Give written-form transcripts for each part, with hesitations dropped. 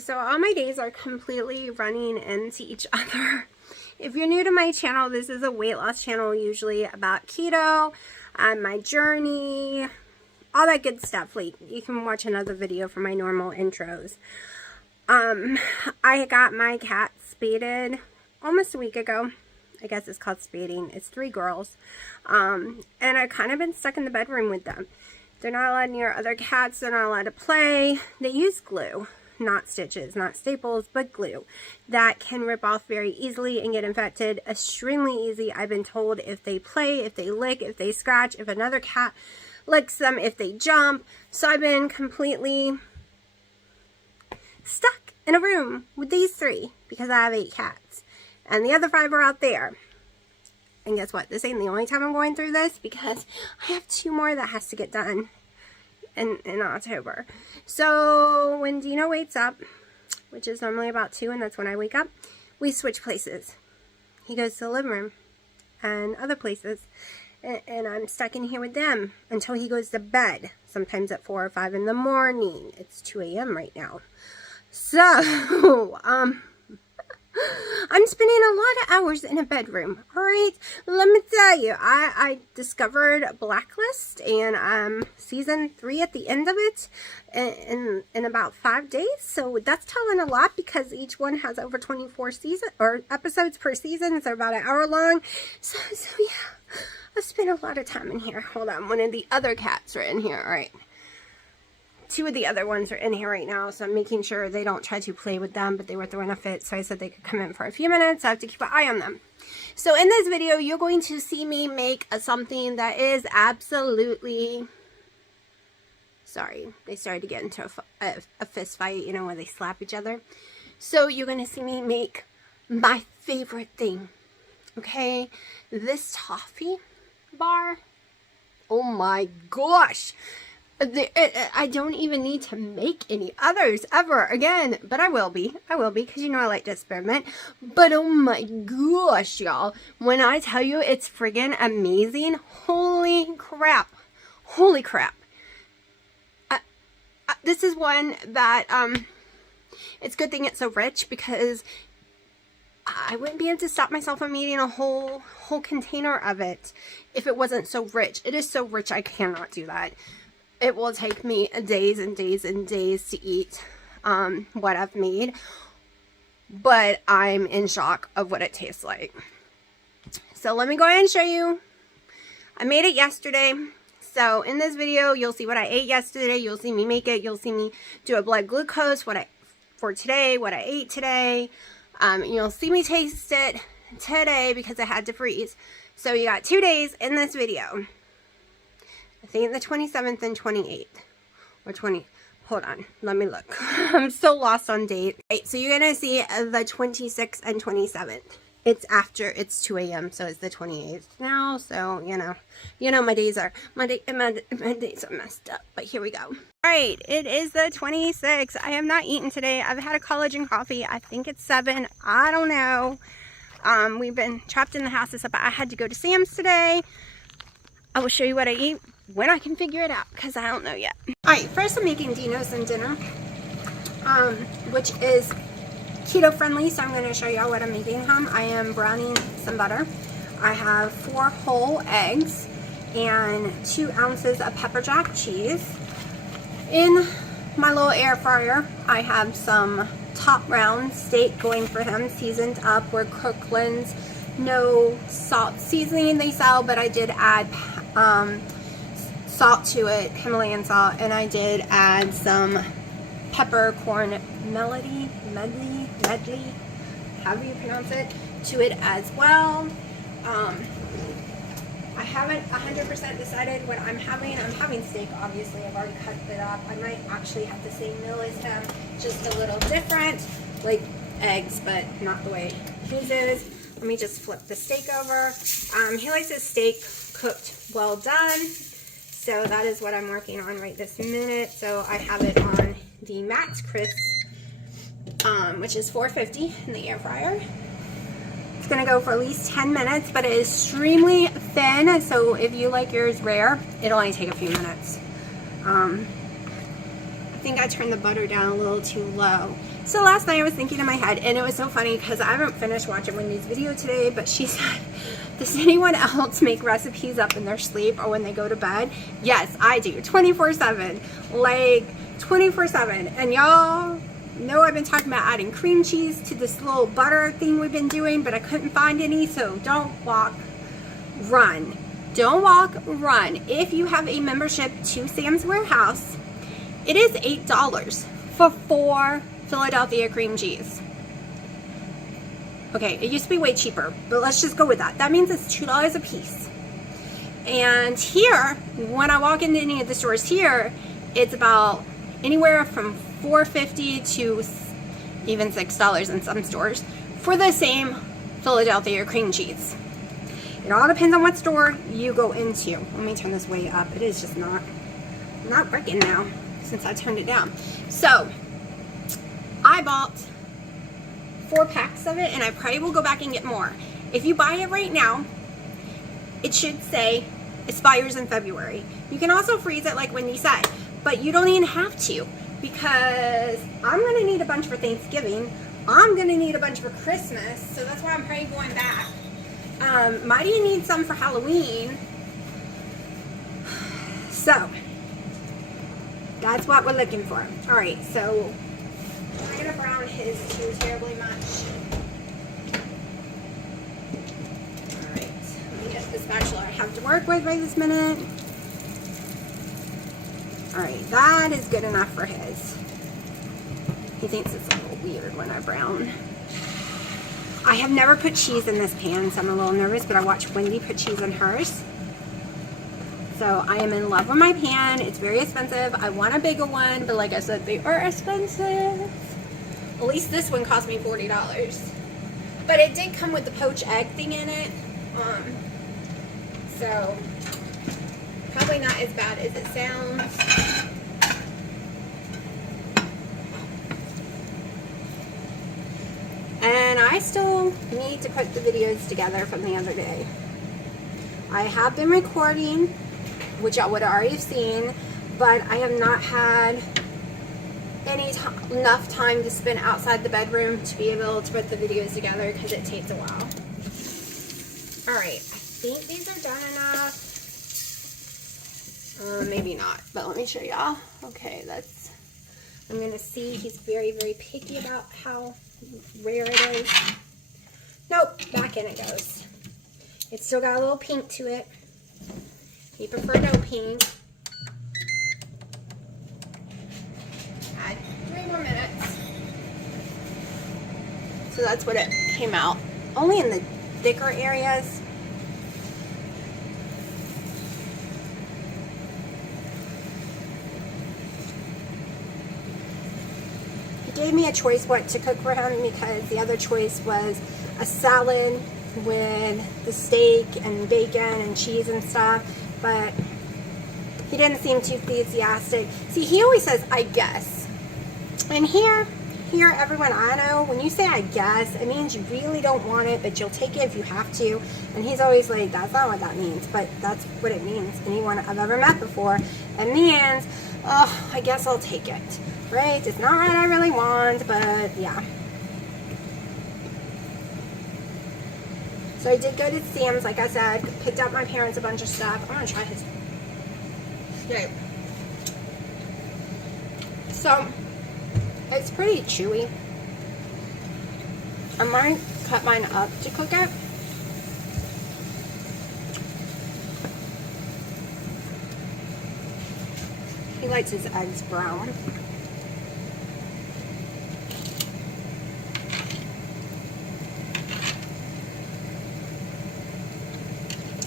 so all my days are completely running into each other. If you're new to my channel, this is a weight loss channel, usually about keto, my journey, all that good stuff. Like, you can watch another video for my normal intros. I got my cat spaded almost a week ago. I guess it's called spading. It's 3 girls. And I've kind of been stuck in the bedroom with them. They're not allowed near other cats. They're not allowed to play. They use glue, not stitches, not staples, but glue. That can rip off very easily and get infected extremely easy. I've been told if they play, if they lick, if they scratch, if another cat licks them, if they jump. So I've been completely stuck in a room with these 3 because I have 8 cats. And the other 5 are out there. And guess what? This ain't the only time I'm going through this, because I have 2 more that has to get done in October. So when Dino wakes up, which is normally about 2, and that's when I wake up, we switch places. He goes to the living room and other places. And I'm stuck in here with them until he goes to bed. Sometimes at 4 or 5 in the morning. It's 2 a.m. right now. So, I'm spending a lot of hours in a bedroom. Alright, let me tell you, I discovered Blacklist, and season 3 at the end of it in about 5 days. So that's telling a lot, because each one has over 24 episodes per season. So about an hour long. So yeah, I spent a lot of time in here. Hold on, one of the other cats are in here. Alright. 2 of the other ones are in here right now, so I'm making sure they don't try to play with them, but they were throwing a fit, so I said they could come in for a few minutes. I have to keep an eye on them. So in this video, you're going to see me make something that is absolutely... Sorry, they started to get into a fist fight, you know, where they slap each other. So you're going to see me make my favorite thing, okay? This toffee bar, oh my gosh! I don't even need to make any others ever again, but I will be, because you know I like to experiment. But oh my gosh, y'all, when I tell you it's friggin' amazing, holy crap, this is one that, it's a good thing it's so rich, because I wouldn't be able to stop myself from eating a whole container of it if it wasn't so rich. It is so rich, I cannot do that. It will take me days and days and days to eat what I've made, but I'm in shock of what it tastes like. So let me go ahead and show you. I made it yesterday. So in this video, you'll see what I ate yesterday. You'll see me make it. You'll see me do a blood glucose for today, what I ate today. You'll see me taste it today because I had to freeze. So you got 2 days in this video. I think the 27th and 28th, or 20, hold on, let me look. I'm so lost on date. Right, so you're going to see the 26th and 27th. It's after, it's 2 a.m., so it's the 28th now, so, you know, my days are messed up, but here we go. Alright, it is the 26th. I have not eaten today. I've had a collagen coffee. I think it's 7. I don't know. We've been trapped in the house and stuff, but I had to go to Sam's today. I will show you what I eat when I can figure it out, because I don't know yet. Alright, first I'm making Dino some dinner, which is keto friendly, so I'm going to show y'all what I'm making him. I am browning some butter. I have 4 whole eggs and 2 ounces of pepper jack cheese. In my little air fryer, I have some top round steak going for him, seasoned up. We're Kirkland's no salt seasoning they sell, but I did add salt to it, Himalayan salt, and I did add some peppercorn medley, however you pronounce it, to it as well. I haven't 100% decided what I'm having. I'm having steak, obviously. I've already cut it up. I might actually have the same meal as him, just a little different, like eggs, but not the way his is. Let me just flip the steak over. He likes his steak cooked well done. So that is what I'm working on right this minute. So I have it on the Max Crisp, which is 450 in the air fryer. It's going to go for at least 10 minutes, but it is extremely thin. So if you like yours rare, it'll only take a few minutes. I think I turned the butter down a little too low. So last night I was thinking in my head, and it was so funny because I haven't finished watching Wendy's video today, but she said, does anyone else make recipes up in their sleep or when they go to bed? Yes, I do, 24/7, like 24/7. And y'all know I've been talking about adding cream cheese to this little butter thing we've been doing, but I couldn't find any, so don't walk, run. Don't walk, run. If you have a membership to Sam's Warehouse, it is $8 for 4 Philadelphia cream cheese. Okay, it used to be way cheaper, but let's just go with that. That means it's $2 a piece. And here, when I walk into any of the stores here, it's about anywhere from $4.50 to even $6 in some stores for the same Philadelphia cream cheese. It all depends on what store you go into. Let me turn this way up. It is just not working now since I turned it down. So I bought 4 packs of it, and I probably will go back and get more. If you buy it right now, it should say expires in February. You can also freeze it like Wendy said, but you don't even have to, because I'm gonna need a bunch for Thanksgiving. I'm gonna need a bunch for Christmas, so that's why I'm probably going back. Mighty needs some for Halloween. So that's what we're looking for. All right, so I'm not gonna brown his too terribly much. All right, let me get the spatula I have to work with right this minute. All right, that is good enough for his. He thinks it's a little weird when I brown. I have never put cheese in this pan, so I'm a little nervous, but I watched Wendy put cheese in hers. So I am in love with my pan. It's very expensive. I want a bigger one, but like I said, they are expensive. At least this one cost me $40. But it did come with the poached egg thing in it. So probably not as bad as it sounds. And I still need to put the videos together from the other day. I have been recording, which y'all would have already seen, but I have not had enough time to spend outside the bedroom to be able to put the videos together because it takes a while. Alright, I think these are done enough. Maybe not, but let me show y'all. Okay, that's, I'm going to see. He's very, very picky about how rare it is. Nope, back in it goes. It's still got a little pink to it. You prefer no pink. Add 3 more minutes. So that's what it came out. Only in the thicker areas. He gave me a choice what to cook for him because the other choice was a salad with the steak and bacon and cheese and stuff, but he didn't seem too enthusiastic. See, he always says, I guess. And here, everyone I know, when you say I guess, it means you really don't want it, but you'll take it if you have to. And he's always like, that's not what that means, but that's what it means. Anyone I've ever met before, it means, oh, I guess I'll take it. Right? It's not what I really want, but yeah. So I did go to Sam's, like I said, picked up my parents a bunch of stuff. I'm going to try his. Okay. So, it's pretty chewy. I might cut mine up to cook it. He likes his eggs brown.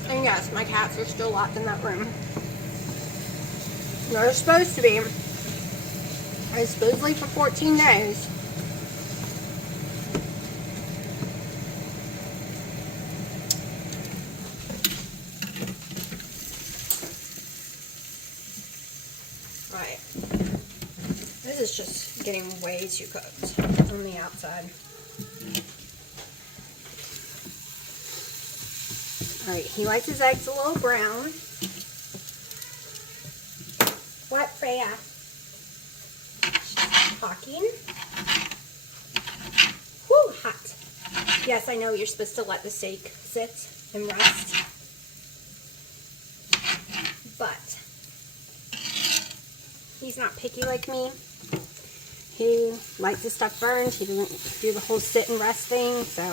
And yes, my cats are still locked in that room. They're supposed to be. It's supposedly for 14 days. Alright. This is just getting way too cooked on the outside. Alright, he likes his eggs a little brown. What, Freya? She's talking. Yes, I know you're supposed to let the steak sit and rest. But he's not picky like me. He likes his stuff burned. He doesn't do the whole sit and rest thing, so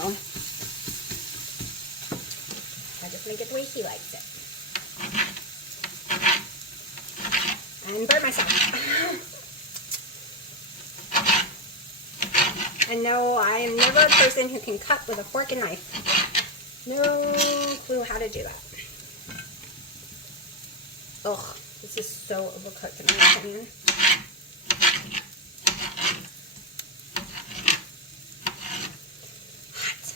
I just make it the way he likes it. And burn myself. And no, I am never a person who can cut with a fork and knife. No clue how to do that. Ugh, this is so overcooked in my opinion. Hot.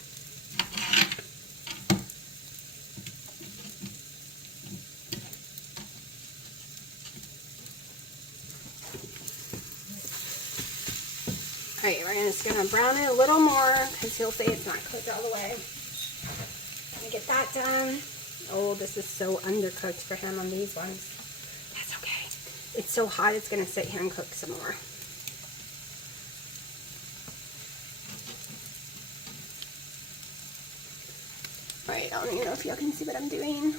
Alright, we're just going to brown it a little more because he'll say it's not cooked all the way. Gonna get that done. Oh, this is so undercooked for him on these ones. That's okay. It's so hot, it's going to sit here and cook some more. Alright, I don't even know if y'all can see what I'm doing.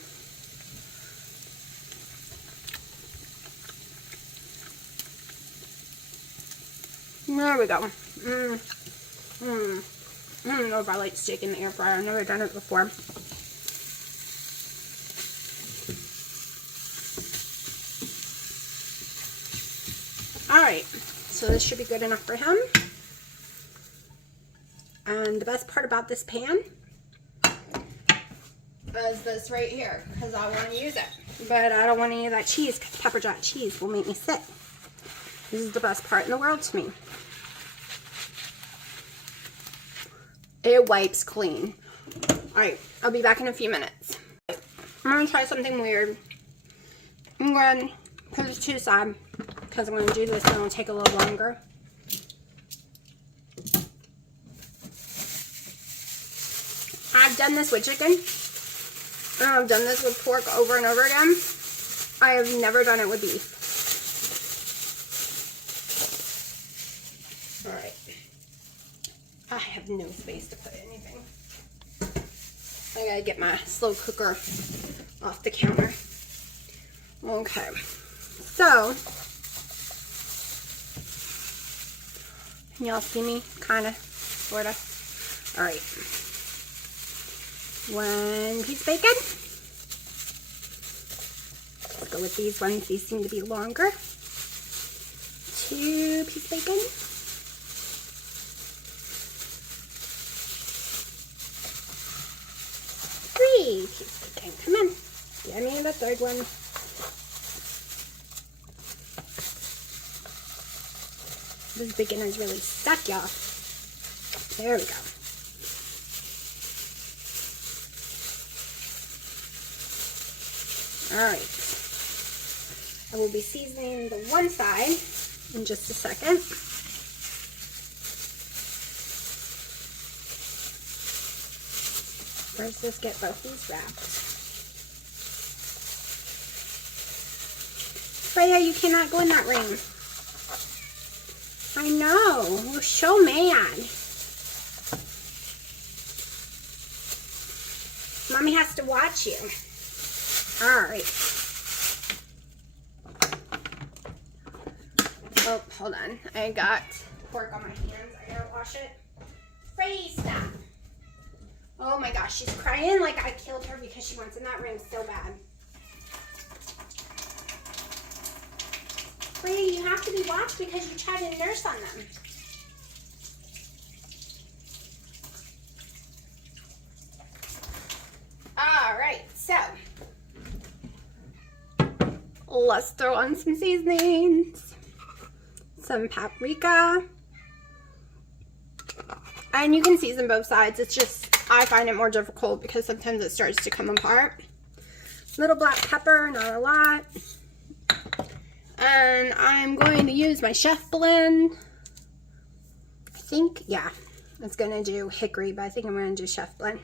There we go. I don't know if I like steak in the air fryer. I've never done it before. Alright, so this should be good enough for him. And the best part about this pan is this right here, because I want to use it. But I don't want any of that cheese, because pepper jack cheese will make me sick. This is the best part in the world to me. It wipes clean. Alright, I'll be back in a few minutes. I'm going to try something weird. I'm going to put this to the side because I'm going to do this and it'll take a little longer. I've done this with chicken. And I've done this with pork over and over again. I have never done it with beef. Alright. I have no space to put anything. I gotta get my slow cooker off the counter. Okay. So, can y'all see me? Kinda, sorta. Alright. 1 piece of bacon. Let's go with these ones. These seem to be longer. 2 pieces of bacon. 3 pieces of bacon. Come on. Give me the 3rd one. This bacon is really stuck, y'all. There we go. Alright. I will be seasoning the one side in just a second. First, let's get both these wrapped. Freya, you cannot go in that ring. I know. You're so mad. Mommy has to watch you. Alright. Oh, hold on. I got pork on my hands. I gotta wash it. Freya, stop. Oh my gosh, she's crying like I killed her because she wants in that room so bad. Freya, you have to be watched because you tried to nurse on them. Alright, so let's throw on some seasonings. Some paprika. And you can season both sides. It's just, I find it more difficult because sometimes it starts to come apart. Little black pepper, not a lot. And I'm going to use my chef blend. I think, yeah, it's going to do hickory, but I think I'm going to do chef blend.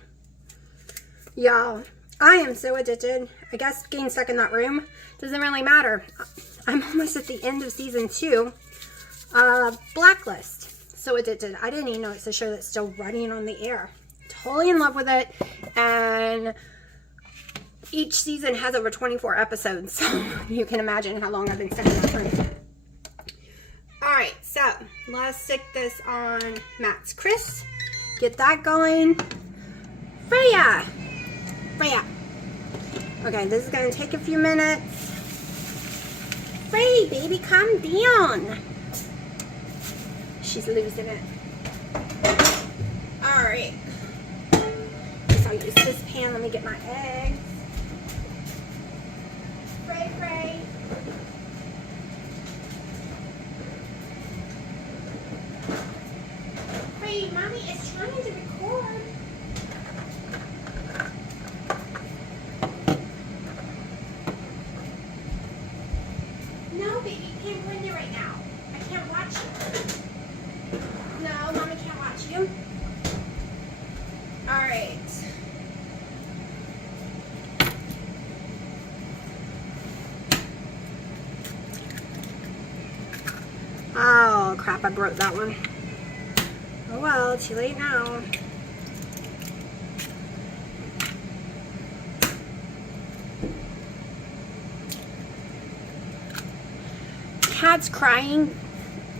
Y'all, I am so addicted. I guess getting stuck in that room doesn't really matter. I'm almost at the end of season 2 of Blacklist. So addicted. I didn't even know it's a show that's still running on the air. totally in love with it. And each season has over 24 episodes, so you can imagine how long I've been studying that for. Alright, so let's stick this on Matt's Chris. Get that going. Freya! Okay, this is going to take a few minutes. Frey, baby, calm down. She's losing it. Alright. So I'll use this pan. Let me get my eggs. Frey. Frey, Mommy is trying to record. No, baby, you can't go in there right now. I can't watch you. No, Mommy can't watch you. Alright. Oh, crap, I broke that one. Oh well, too late now. Cat's crying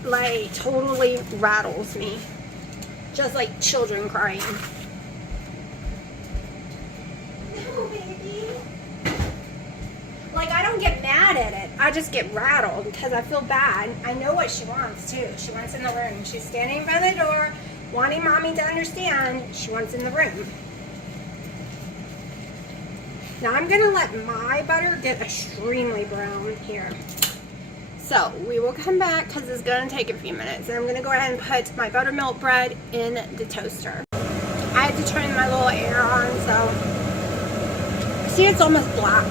like totally rattles me. Just like children crying. No, baby. Like, I don't get mad at it. I just get rattled because I feel bad. I know what she wants too. She wants in the room. She's standing in front of the door, wanting Mommy to understand she wants in the room. Now I'm gonna let my butter get extremely brown here. So we will come back because it's going to take a few minutes. And I'm going to go ahead and put my buttermilk bread in the toaster. I had to turn my little air on, so see, it's almost black.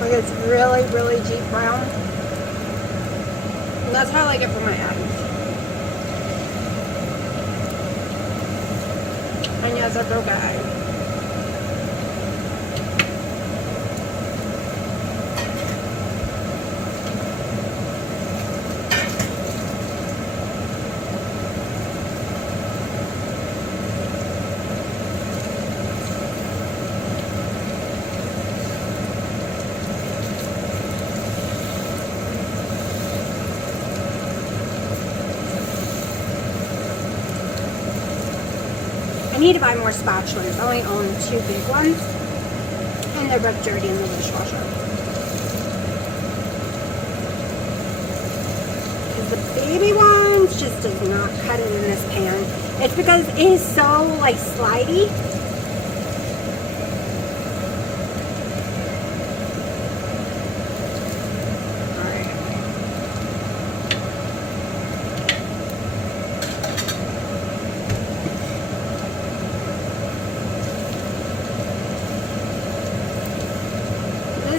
Like, it's really, really deep brown. And that's how I like it for my eggs. And yes, that's okay. I need to buy more spatulas. I only own 2 big ones, and they're both dirty in the dishwasher. Because the baby ones just does not cut it in this pan. It's because it is so like slidey.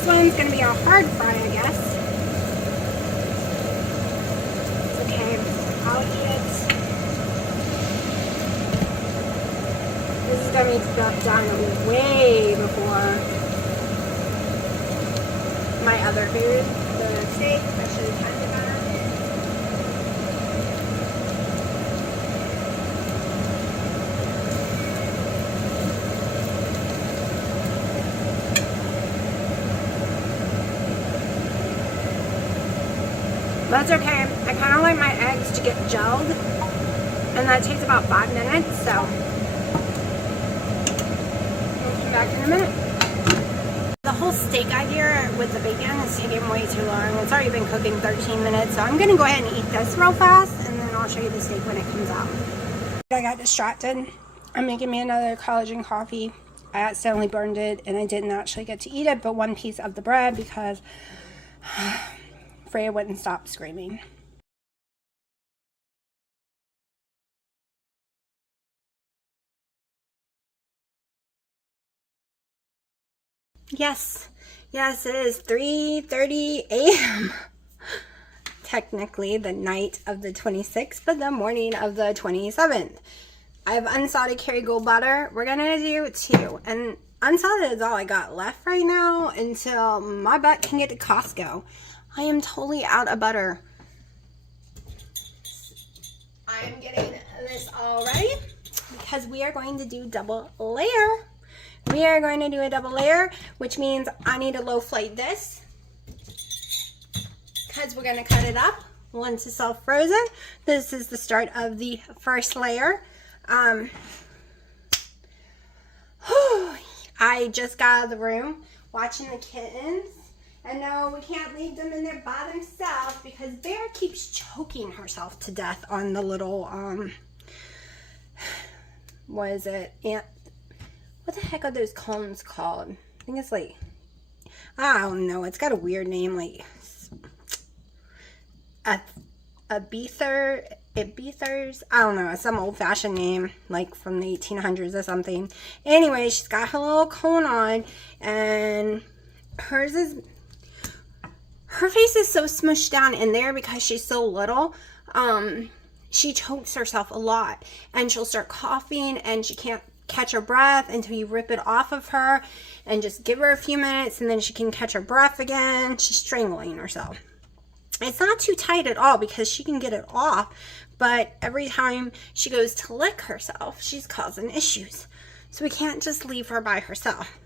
One's going to be a hard fry, I guess. It's okay. I'll eat it. This is going to be done way before my other food. The steak, I should have timed it better. That's okay. I kind of like my eggs to get gelled, and that takes about 5 minutes, so we'll come back in a minute. The whole steak idea with the bacon is taking way too long. It's already been cooking 13 minutes, so I'm going to go ahead and eat this real fast, and then I'll show you the steak when it comes out. I got distracted. I'm making me another collagen coffee. I accidentally burned it, and I didn't actually get to eat it, but one piece of the bread because Freya wouldn't stop screaming. Yes, it is 3:30 a.m. Technically the night of the 26th, but the morning of the 27th. I have unsalted Kerrygold butter. We're gonna do 2, and unsalted is all I got left right now until my butt can get to Costco. I am totally out of butter. I am getting this all ready because we are going to do double layer. We are going to do a double layer, which means I need to low flake this because we're going to cut it up once it's all frozen. This is the start of the first layer. I just got out of the room watching the kittens. And no, we can't leave them in there by themselves because Bear keeps choking herself to death on the little, what is it? What the heck are those cones called? I think it's like, I don't know. It's got a weird name, like Beethers. I don't know. It's some old-fashioned name, like from the 1800s or something. Anyway, she's got her little cone on, and her face is so smushed down in there because she's so little. She chokes herself a lot, and she'll start coughing, and she can't catch her breath until you rip it off of her and just give her a few minutes, and then she can catch her breath again. She's strangling herself. It's not too tight at all because she can get it off, but every time she goes to lick herself, she's causing issues. So we can't just leave her by herself.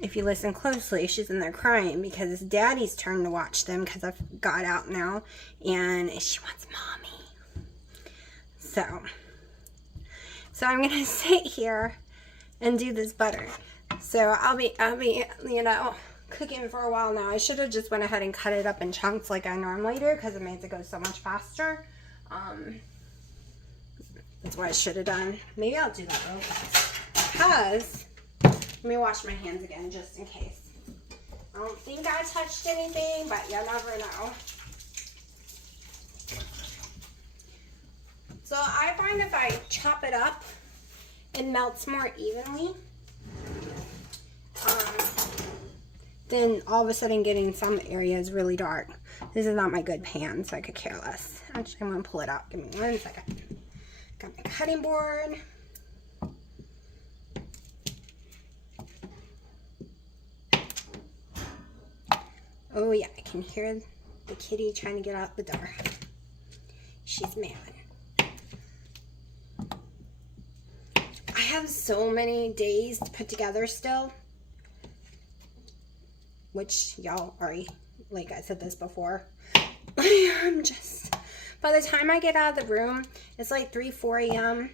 If you listen closely, she's in there crying because it's Daddy's turn to watch them because I've got out now and she wants Mommy. So I'm going to sit here and do this butter. So I'll be, you know, cooking for a while now. I should have just went ahead and cut it up in chunks like I normally do because it makes it go so much faster. That's what I should have done. Maybe I'll do that real fast because, let me wash my hands again just in case. I don't think I touched anything, but you never know. So I find if I chop it up, it melts more evenly. Then all of a sudden getting some areas really dark. This is not my good pan, so I could care less. Actually, I'm going to pull it out. Give me 1 second. Got my cutting board. Oh yeah, I can hear the kitty trying to get out the door. She's mad. I have so many days to put together still, which y'all already, like I said this before, I'm just, by the time I get out of the room, it's like 3, 4 a.m.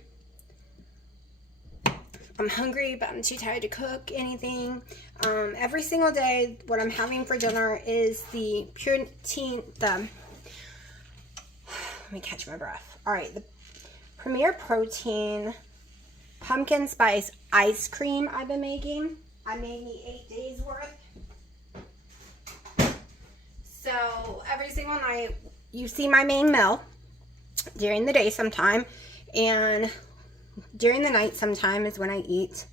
I'm hungry, but I'm too tired to cook anything. Every single day, what I'm having for dinner is the protein, let me catch my breath. All right, the Premier Protein pumpkin spice ice cream I've been making. I made me 8 days worth. So every single night, you see my main meal during the day sometime, and during the night sometime is when I eat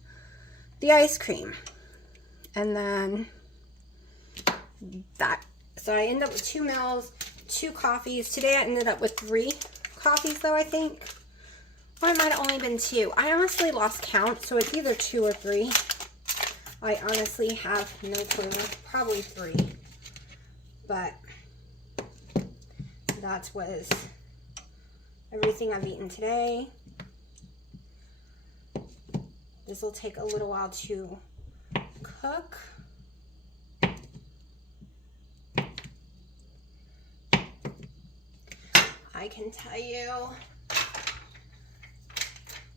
the ice cream. And then that, so I end up with 2 meals, 2 coffees. Today I ended up with 3 coffees though, I think. Or it might have only been 2. I honestly lost count, so it's either 2 or 3. I honestly have no clue. Probably 3. But that was everything I've eaten today. This will take a little while to cook. I can tell you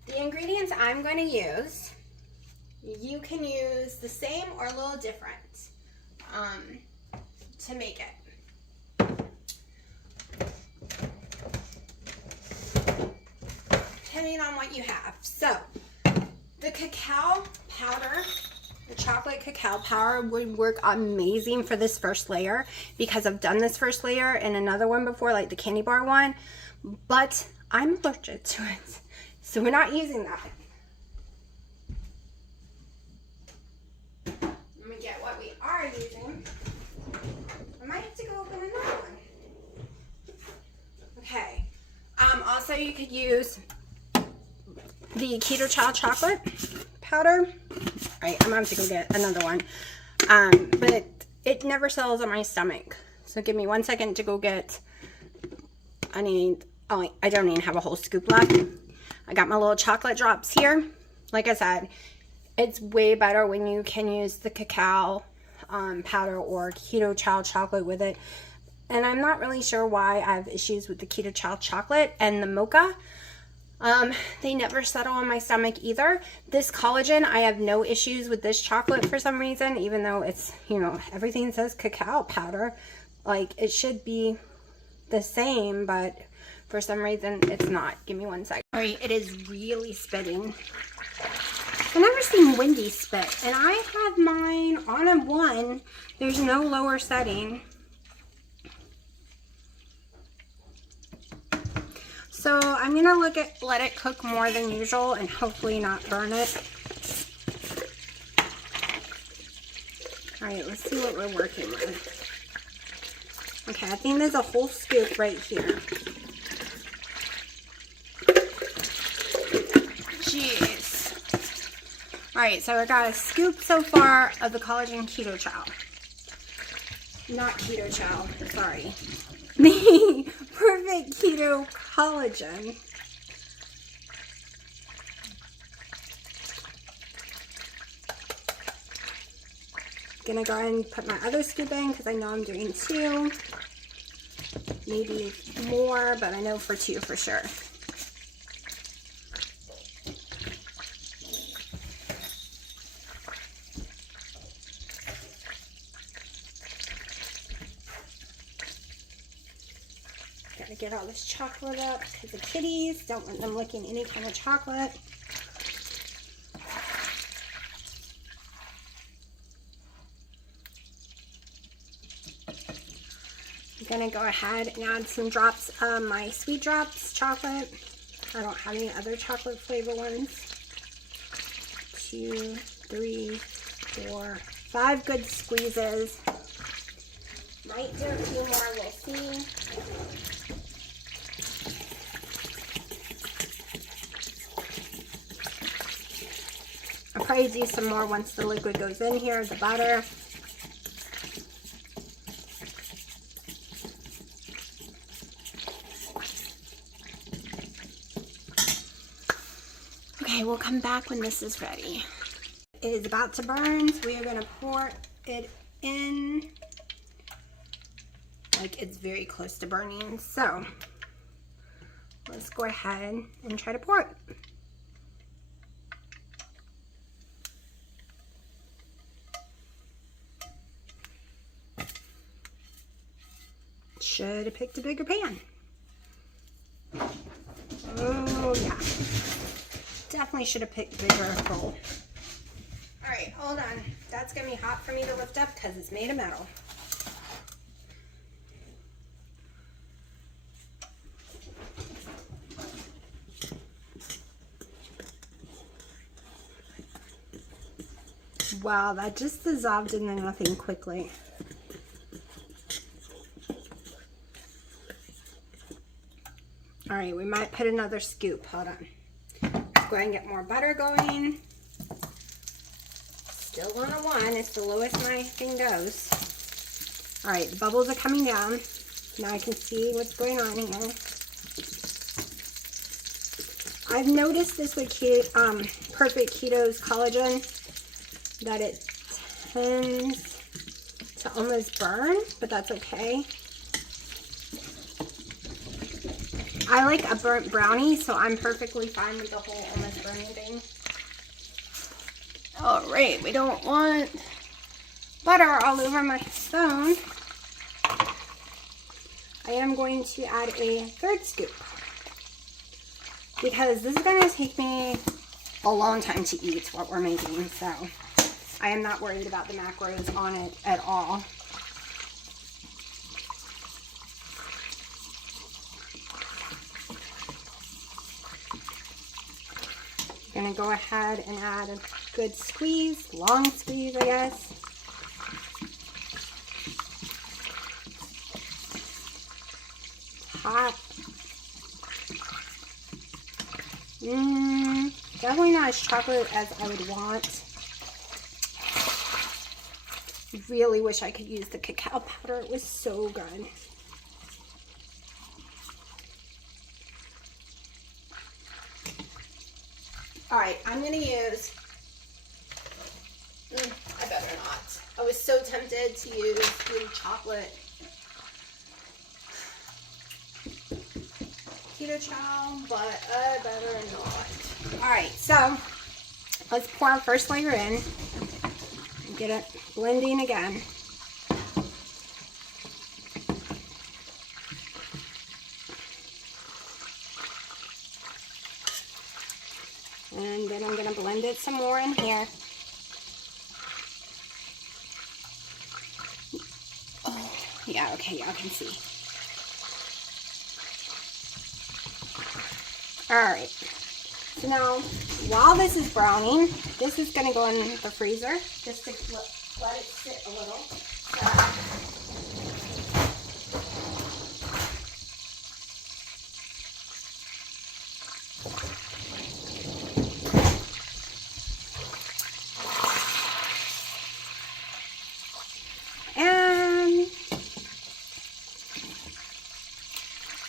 the ingredients I'm going to use. You can use the same or a little different to make it. Depending on what you have. So, the cacao powder, the chocolate cacao powder would work amazing for this first layer because I've done this first layer and another one before, like the candy bar one, but I'm allergic to it, so we're not using that. Let me get what we are using. I might have to go open another one. Okay. Also, you could use the Keto Chow chocolate powder. Alright, I'm going to have to go get another one. But it never settles on my stomach. So give me 1 second to go get, I don't even have a whole scoop left. I got my little chocolate drops here. Like I said, it's way better when you can use the cacao powder or Keto Chow chocolate with it. And I'm not really sure why I have issues with the Keto Chow chocolate and the mocha. They never settle on my stomach either. This collagen, I have no issues with this chocolate for some reason, even though it's, you know, everything says cacao powder. Like, it should be the same, but for some reason it's not. Give me one second. All right, it is really spitting. I've never seen Wendy spit, and I have mine on a 1. There's no lower setting. So I'm gonna let it cook more than usual and hopefully not burn it. All right, let's see what we're working with. Okay, I think there's a whole scoop right here. Jeez. All right, so I got a scoop so far of the Collagen Keto Chow. Not Keto Chow, sorry. The Perfect Keto Collagen. Gonna go ahead and put my other scoop in because I know I'm doing 2. Maybe more, but I know for 2 for sure. Gotta get all this chocolate up because the kitties don't want them licking any kind of chocolate. I'm gonna go ahead and add some drops of my Sweet Drops chocolate. I don't have any other chocolate flavor ones. 2, 3, 4, 5 good squeezes. Might do a few more, we'll see. I'll probably do some more once the liquid goes in here, the butter. Okay, we'll come back when this is ready. It is about to burn, so we are going to pour it in. Like, it's very close to burning, so let's go ahead and try to pour it. Should have picked a bigger pan. Oh yeah, definitely should have picked a bigger bowl. All right, hold on. That's gonna be hot for me to lift up because it's made of metal. Wow, that just dissolved into nothing quickly. All right, we might put another scoop. Hold on. Let's go ahead and get more butter going. Still on a 1. It's the lowest my thing goes. All right, the bubbles are coming down. Now I can see what's going on here. I've noticed this with Perfect Keto's collagen that it tends to almost burn, but that's okay. I like a burnt brownie, so I'm perfectly fine with the whole almost burning thing. All right, we don't want butter all over my stone. I am going to add a 3rd scoop because this is going to take me a long time to eat what we're making, so I am not worried about the macros on it at all. Gonna go ahead and add a good squeeze, long squeeze, I guess. Hot. Definitely not as chocolate as I would want. Really wish I could use the cacao powder. It was so good. All right, I'm gonna use, I better not. I was so tempted to use the chocolate Keto Chow, but I better not. All right, so let's pour our first layer in and get it blending again. And then I'm gonna blend it some more in here. Oh, yeah, okay, y'all can see. All right, so now while this is browning, this is gonna go in the freezer just to let it sit a little. And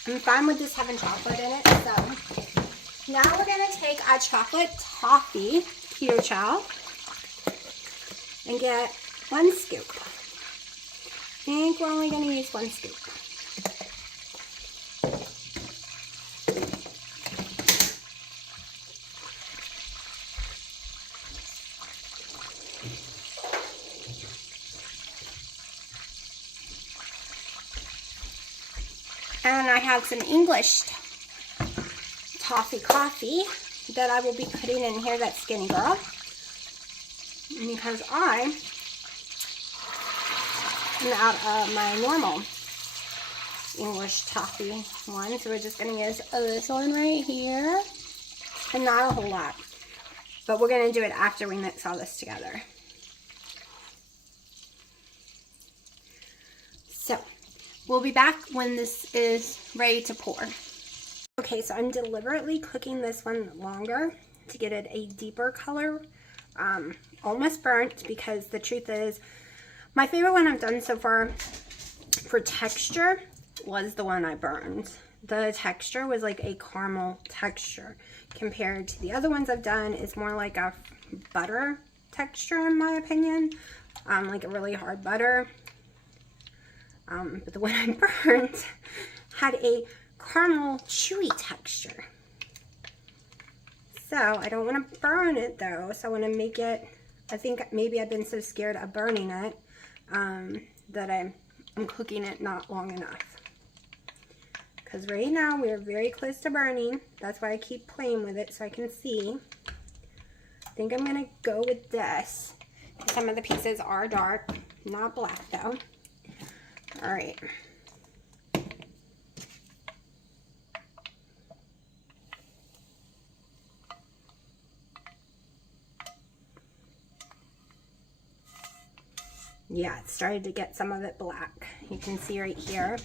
I'm fine with this having chocolate in it, so now we're going to take our chocolate toffee Keto Chow and get 1 scoop. I think we're only going to use 1 scoop. And I have some English toffee coffee that I will be putting in here, that Skinny Girl, because I am out of my normal English toffee one. So we're just going to use this one right here, and not a whole lot, but we're going to do it after we mix all this together. So we'll be back when this is ready to pour. Okay, so I'm deliberately cooking this one longer to get it a deeper color, almost burnt, because the truth is, my favorite one I've done so far for texture was the one I burned. The texture was like a caramel texture compared to the other ones I've done. Is more like a butter texture in my opinion, like a really hard butter. But the one I burned had a caramel chewy texture. So I don't want to burn it though, so I want to make it, I think maybe I've been so scared of burning it that I'm cooking it not long enough. Because right now we're very close to burning. That's why I keep playing with it so I can see. I think I'm going to go with this. Some of the pieces are dark, not black though. All right. Yeah, it started to get some of it black. You can see right here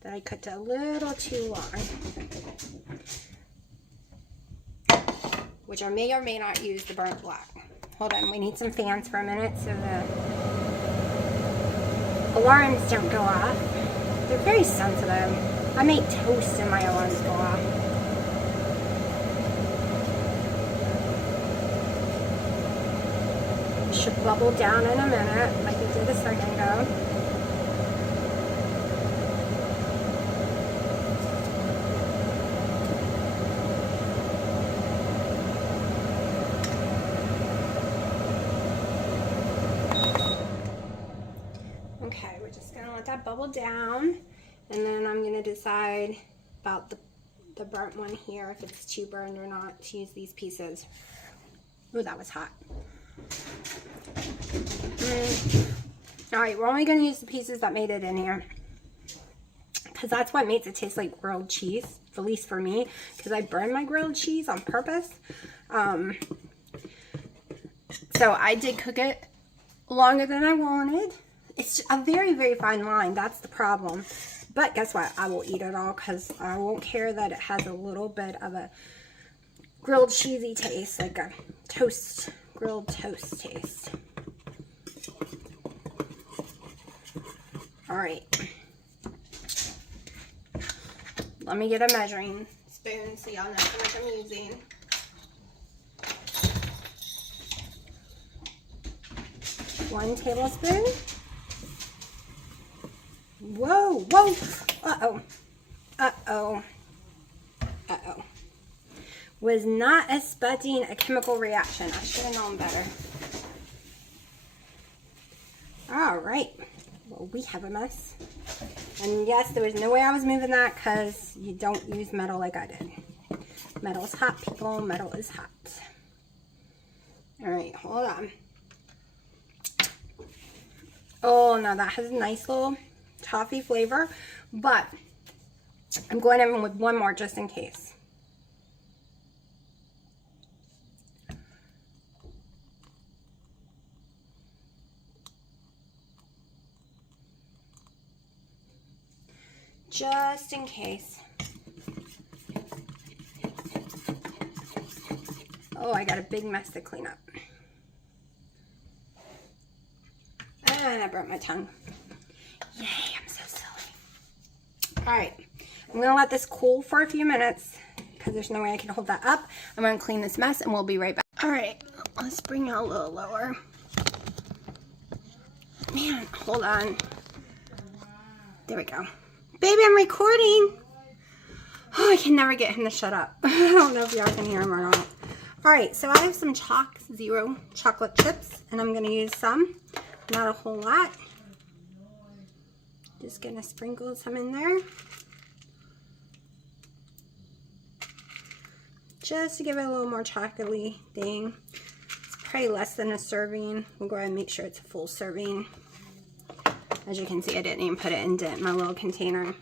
that I cooked it a little too long, which I may or may not use the burnt black. Hold on, we need some fans for a minute so the alarms don't go off. They're very sensitive. I make toast and my alarms go off. Should bubble down in a minute like it did a second ago. Okay, we're just gonna let that bubble down, and then I'm gonna decide about the burnt one here, if it's too burned or not, to use these pieces. Oh, that was hot. Alright, we're only going to use the pieces that made it in here, because that's what makes it taste like grilled cheese, at least for me, because I burned my grilled cheese on purpose. So I did cook it longer than I wanted. It's a very, very fine line. That's the problem. But guess what? I will eat it all, because I won't care that it has a little bit of a grilled cheesy taste, like a toast, grilled toast taste. All right. Let me get a measuring spoon so y'all know how much I'm using. One tablespoon. Whoa, whoa. Uh-oh. Uh-oh. Uh-oh. Was not expecting a chemical reaction. I should have known better. All right. Well, we have a mess. And yes, there was no way I was moving that because you don't use metal like I did. Metal is hot, people. Metal is hot. All right, hold on. Oh, now that has a nice little toffee flavor, but I'm going in with one more just in case. Just in case. Oh, I got a big mess to clean up. And I burnt my tongue. Yay, I'm so silly. All right, I'm gonna let this cool for a few minutes because there's no way I can hold that up. I'm gonna clean this mess and we'll be right back. All right, let's bring it a little lower. Man, hold on. There we go. Baby, I'm recording. Oh, I can never get him to shut up. I don't know if y'all can hear him or not. All right, so I have some Chalk Zero chocolate chips, and I'm gonna use some, not a whole lot. Just gonna sprinkle some in there. Just to give it a little more chocolatey thing. It's probably less than a serving. We'll go ahead and make sure it's a full serving. As you can see, I didn't even put it in my little container.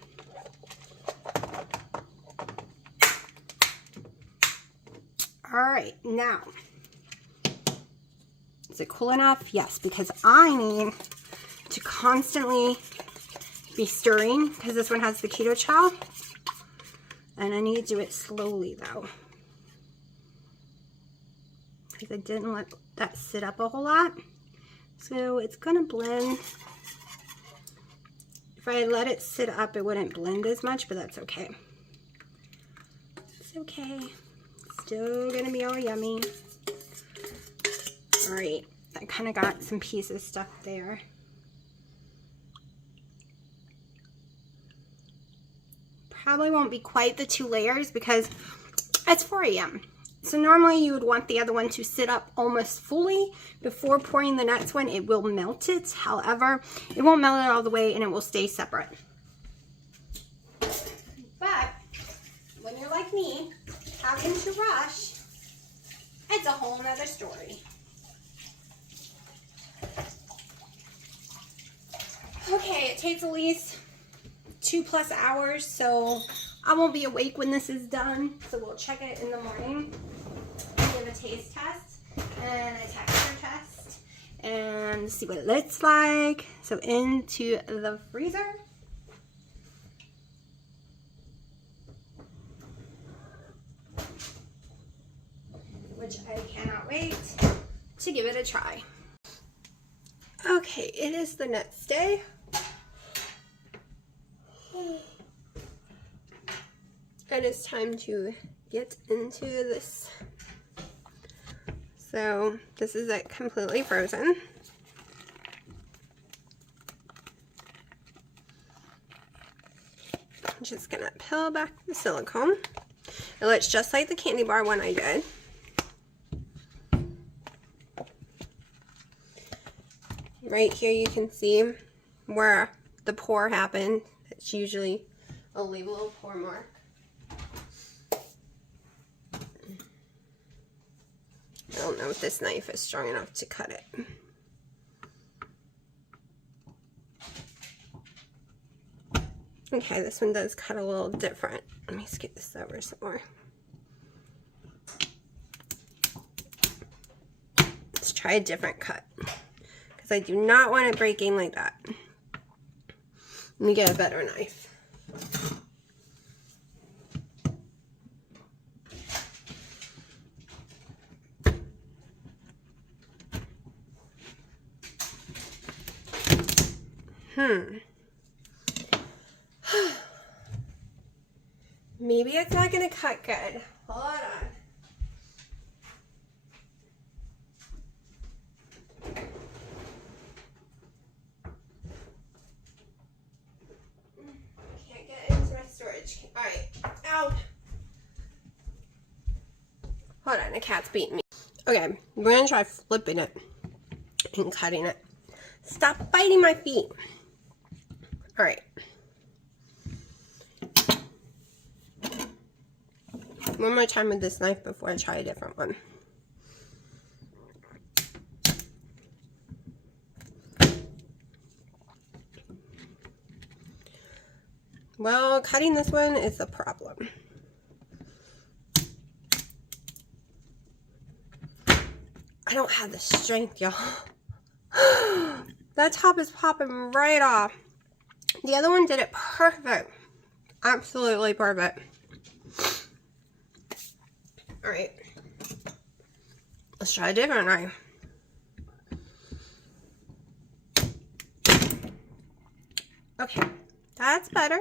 All right, now, is it cool enough? Yes, because I need to constantly be stirring because this one has the keto chow. And I need to do it slowly though. Because I didn't let that sit up a whole lot. So it's gonna blend. If I let it sit up, it wouldn't blend as much, but that's okay. It's okay. Still gonna be all yummy. All right, I kind of got some pieces stuck there. Probably won't be quite the 2 layers because it's 4 a.m. So normally you would want the other one to sit up almost fully before pouring the next one. It will melt it. However, it won't melt it all the way and it will stay separate. But when you're like me, having to rush, it's a whole nother story. Okay, it takes at least 2+ hours, so I won't be awake when this is done. So we'll check it in the morning. Give a taste test and a texture test and see what it looks like. So into the freezer. Which I cannot wait to give it a try. Okay, it is the next day. It is time to get into this. So this is it completely frozen. I'm just gonna peel back the silicone. It looks just like the candy bar one I did. Right here you can see where the pour happened. It's usually, I'll leave a little pour mark. I don't know if this knife is strong enough to cut it. Okay, this one does cut a little different. Let me scoot this over some more. Let's try a different cut. Because I do not want it breaking like that. Let me get a better knife. Maybe it's not gonna cut good. Hold on. Can't get into my storage. Alright. Ow. Hold on, the cat's beating me. Okay, we're gonna try flipping it and cutting it. Stop biting my feet. Alright. One more time with this knife before I try a different one. Well, cutting this one is a problem. I don't have the strength, y'all. That top is popping right off. The other one did it perfect. Absolutely perfect. Alright. Let's try a different knife. Okay. That's better.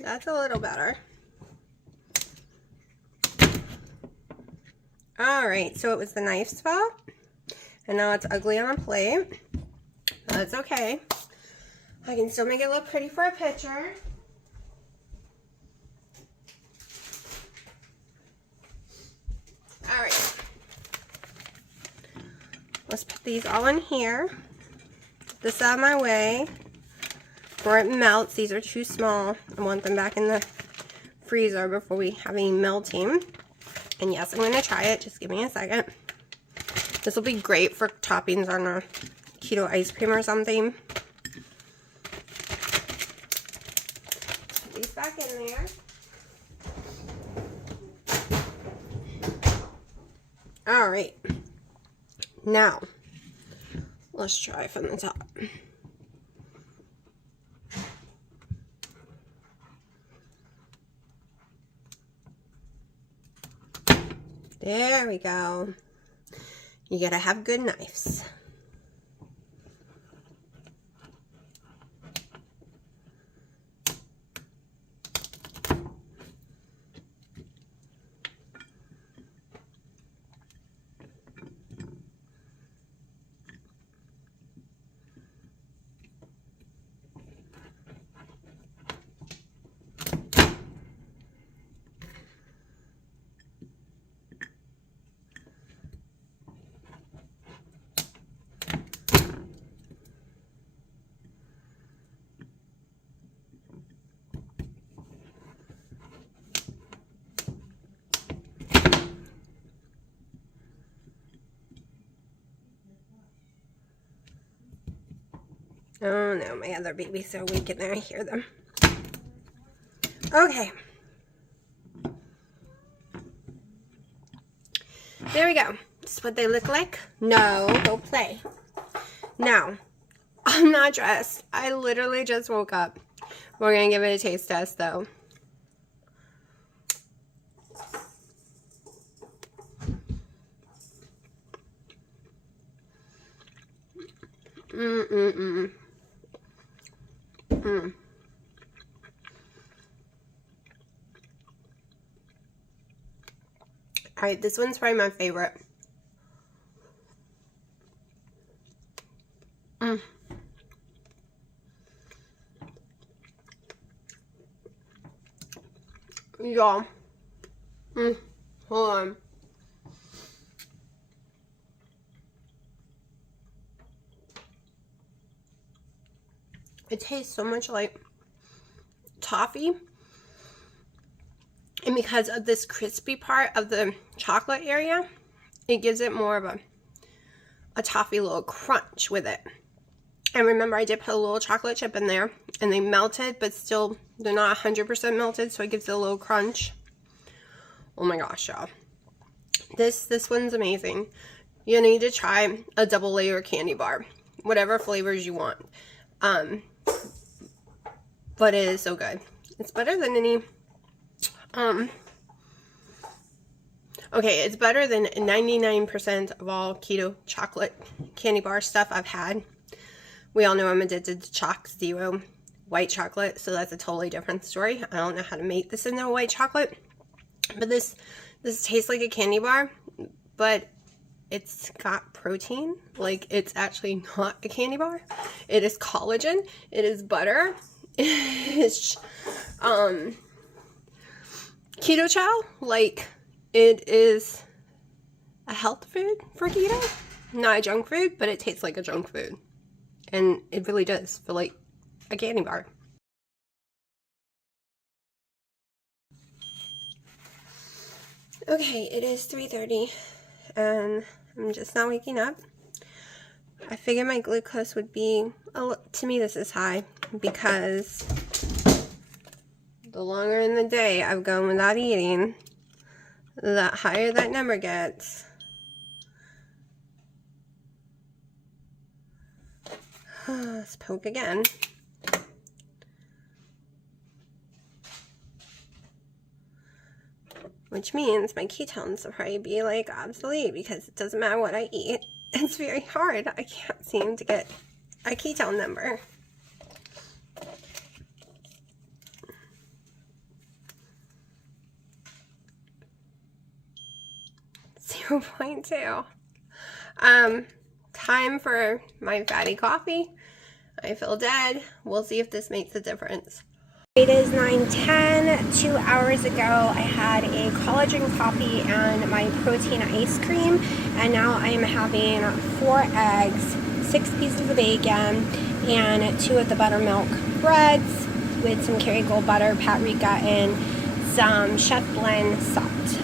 That's a little better. Alright, so it was the knife's fault. And now it's ugly on a plate. That's okay. I can still make it look pretty for a picture. Alright. Let's put these all in here. Get this out of my way before it melts. These are too small. I want them back in the freezer before we have any melting. And yes, I'm going to try it. Just give me a second. This will be great for toppings on a keto ice cream or something. Put these back in there. Alright. Now, let's try from the top. There we go. You gotta have good knives. Oh no, my other babies are awake and I hear them. Okay. There we go. This is what they look like. No, go play. Now, I'm not dressed. I literally just woke up. We're going to give it a taste test though. Alright, this one's probably my favorite. Y'all. Hold on. It tastes so much like toffee. And because of this crispy part of the chocolate area, it gives it more of a toffee little crunch with it. And remember, I did put a little chocolate chip in there, and they melted, but still, they're not 100% melted, so it gives it a little crunch. Oh my gosh, y'all. This one's amazing. You need to try a double layer candy bar. Whatever flavors you want. But it is so good. It's better than any... okay, it's better than 99% of all keto chocolate candy bar stuff I've had. We all know I'm addicted to Choc Zero. white chocolate, so that's a totally different story. I don't know how to make this into a white chocolate, but this tastes like a candy bar, but it's got protein. Like, it's actually not a candy bar. It is collagen. It is butter. It's keto chow. Like, it is a health food for keto, not a junk food, but it tastes like a junk food, and it really does feel like a candy bar. Okay, it is 3:30 and I'm just now waking up. I figured my glucose would be, to me this is high, because the longer in the day I've gone without eating, the higher that number gets. Let's poke again. Which means my ketones will probably be like obsolete, because it doesn't matter what I eat. It's very hard. I can't seem to get a ketone number. .2. Time for my fatty coffee. I feel dead. We'll see if this makes a difference. It is 9:10. 2 hours ago I had a collagen coffee and my protein ice cream, and now I am having 4 eggs, 6 pieces of bacon, and 2 of the buttermilk breads with some Kerrygold butter, paprika, and some chef blend salt.